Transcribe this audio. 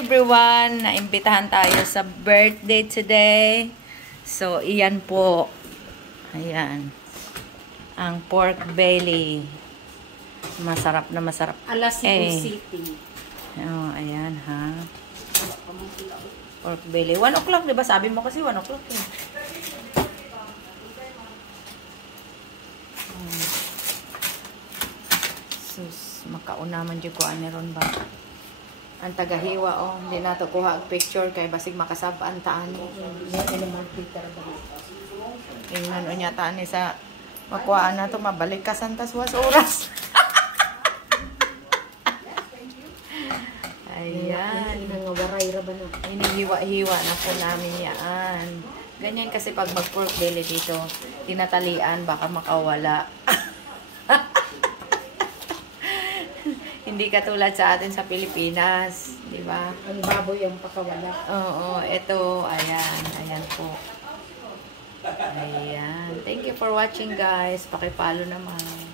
everyone! Naimbitahan tayo sa birthday today. So, iyan po. Ayan. Ang pork belly. Masarap na masarap. Alas Cebu City. Oh, ayan ha. Pork belly. 1 o'clock, diba? Sabi mo kasi 1 o'clock eh. Sus, makaunaman dyan ko aniron ba? Ang tagahiwa, oh. Hindi na ito kuha ang picture kay basig makasabaan taan. Ingnan o niya taan sa makuhaan na ito. Mabalik ka santas was oras. Ayan. Hinihiwa-hiwa na po namin yan. Ganyan kasi pag mag-pork belly dito, tinatalian, baka makawala. Hindi katulad sa atin sa Pilipinas, di ba? Ang baboy ang pakawala. Oo, ito, ayan, ayan po. Ayan. Thank you for watching, guys. Paki-follow naman.